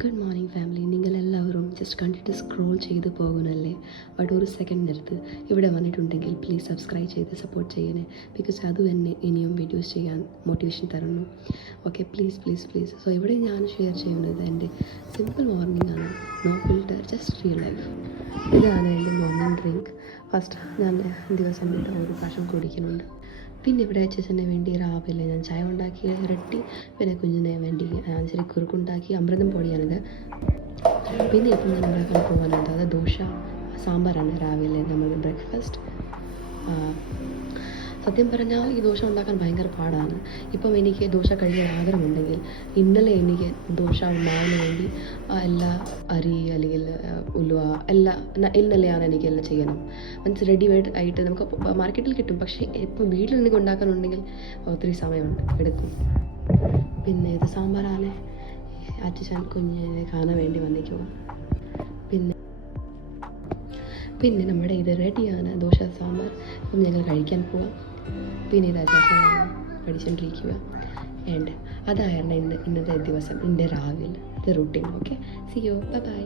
Good morning family. നിങ്ങളെല്ലാവരും just കണ്ടിട്ട് scroll ചെയ്ത് പോകുന്നല്ലേ, ബട്ട് ഒരു സെക്കൻഡ് നിർത്ത്. ഇവിടെ വന്നിട്ടുണ്ടെങ്കിൽ പ്ലീസ് സബ്സ്ക്രൈബ് ചെയ്ത് സപ്പോർട്ട് ചെയ്യണേ. ബിക്കോസ് അതും എന്നെ ഇനിയും വീഡിയോസ് ചെയ്യാൻ മോട്ടിവേഷൻ തരുന്നു. Okay, please please please. So ഇവിടെ ഞാൻ ഷെയർ ചെയ്യുന്നത് എൻ്റെ സിമ്പിൾ മോർണിംഗ് ആണ്. No filter, just real life. ഇതാണ് എൻ്റെ മോർണിംഗ് ഡ്രിങ്ക്. ഫസ്റ്റ് ഞാൻ ദിവസം ഒരു പ്രാവശ്യം കുടിക്കുന്നുണ്ട്. പിന്നെ ഇവിടെ അച്ഛനെ വേണ്ടി രാവിലെ ഞാൻ ചായ ഉണ്ടാക്കി ഇരട്ടി, പിന്നെ കുഞ്ഞിനെ വേണ്ടി ഞാൻ ഇച്ചിരി കുറുക്കുണ്ടാക്കി. അമൃതം പൊടിയാണിത്. പിന്നെ ഇപ്പം ഞാൻ ഉണ്ടാക്കാൻ പോകുന്നത് അത് ദോശ സാമ്പാറാണ് രാവിലെ നമ്മൾ ബ്രേക്ക്ഫാസ്റ്റ്. സത്യം പറഞ്ഞാൽ ഈ ദോശ ഉണ്ടാക്കാൻ ഭയങ്കര പാടാണ്. ഇപ്പം എനിക്ക് ദോശ കഴിക്കാൻ ആഗ്രഹമുണ്ടെങ്കിൽ ഇന്നലെ എനിക്ക് ദോശ മാവിന് വേണ്ടി എല്ലാ അരി അല്ലെങ്കിൽ ഉലുവ എല്ലാം ഇന്നലെയാണ് എനിക്കെല്ലാം ചെയ്യണം. മീൻസ് റെഡി ആയിട്ട് നമുക്ക് മാർക്കറ്റിൽ കിട്ടും. പക്ഷേ ഇപ്പം വീട്ടിൽ എനിക്ക് ഉണ്ടാക്കാനുണ്ടെങ്കിൽ ഒത്തിരി സമയം എടുക്കും. പിന്നെ ഇത് സാമ്പാറാണ്. അച്ഛൻ കുഞ്ഞിനെ കാണാൻ വേണ്ടി വന്നിക്കുക. പിന്നെ നമ്മുടെ ഇത് റെഡിയാണ്, ദോശ സാമ്പാർ. അപ്പം ഞങ്ങൾ കഴിക്കാൻ പോവാം. പിന്നെ ഇത് അച്ഛൻ പഠിച്ചുകൊണ്ടിരിക്കുക. ആൻഡ് അതായിരുന്നു ഇന്നത്തെ ദിവസം, എൻ്റെ രാവിലെ routine. Okay, see you, bye by.